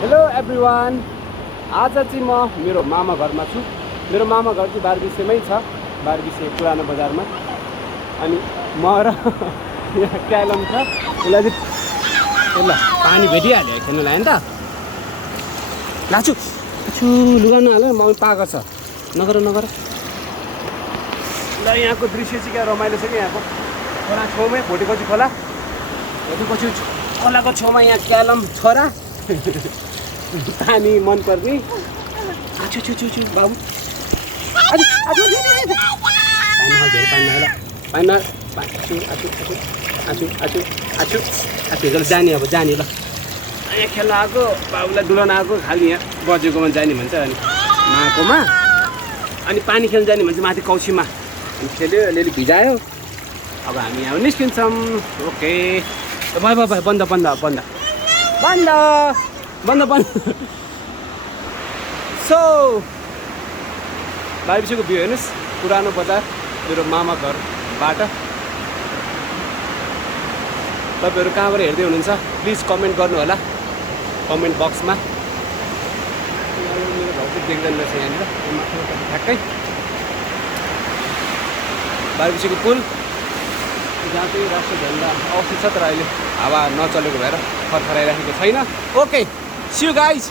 Hello everyone. आज चाहिँ म मेरो मामा घरमा छु। मेरो मामा घर चाहिँ बारबिसेमै छ, बारबिसे पुरानो बजारमा। अनि म र यहाँ क्यालम छ। उसलाई चाहिँ ल पानी भेटिहाल्यो खेल्नु लाग्यो नि त। लाछु छु लुगा नहाल, म पाएको छ, नगर नगर। ल यहाँको दृश्य चाहिँ क्या रमाइलो छ कि यहाँको खोला छेउमै भोटेपछि खोला, भोटेपछि खोलाको छेउमा यहाँ क्यालम छोरा पानी मनपर्ने। आछु छु छु छु बाबु पानी नहाल, धेरै पानी नहाल, पानी नहाल। आछु आछु आछु आछु आछु आछु आछु जाने, अब जाने। ल यहाँ खेल्न आएको बाबुलाई डुलाउन आएको, खालि यहाँ बजेकोमा जाने भन्छ अनि माकोमा, अनि पानी खेल्न जाने भन्छ माथि कौसीमा। अनि खेल्यो, अलिअलि भिजायो। अब हामी यहाँ निस्किन्छौँ। Okay by by by. बन्द बन्द बन्द बन्द बन्द बन्द। सो बारबिसेको भ्यू हेर्नुहोस्, पुरानो बजार मेरो मामा घरबाट। तपाईँहरू कहाँबाट हेर्दै हुनुहुन्छ प्लिज कमेन्ट गर्नु होला कमेन्ट बक्समा। मेरो घर चाहिँ देख्दैन रहेछ यहाँनिर ठ्याक्कै बारबिसेको पुल, जहाँ चाहिँ राष्ट्रिय झन्डा अवस्थित छ, तर अहिले हावा नचलेको भएर खरखराइराखेको छैन। Okay see you guys.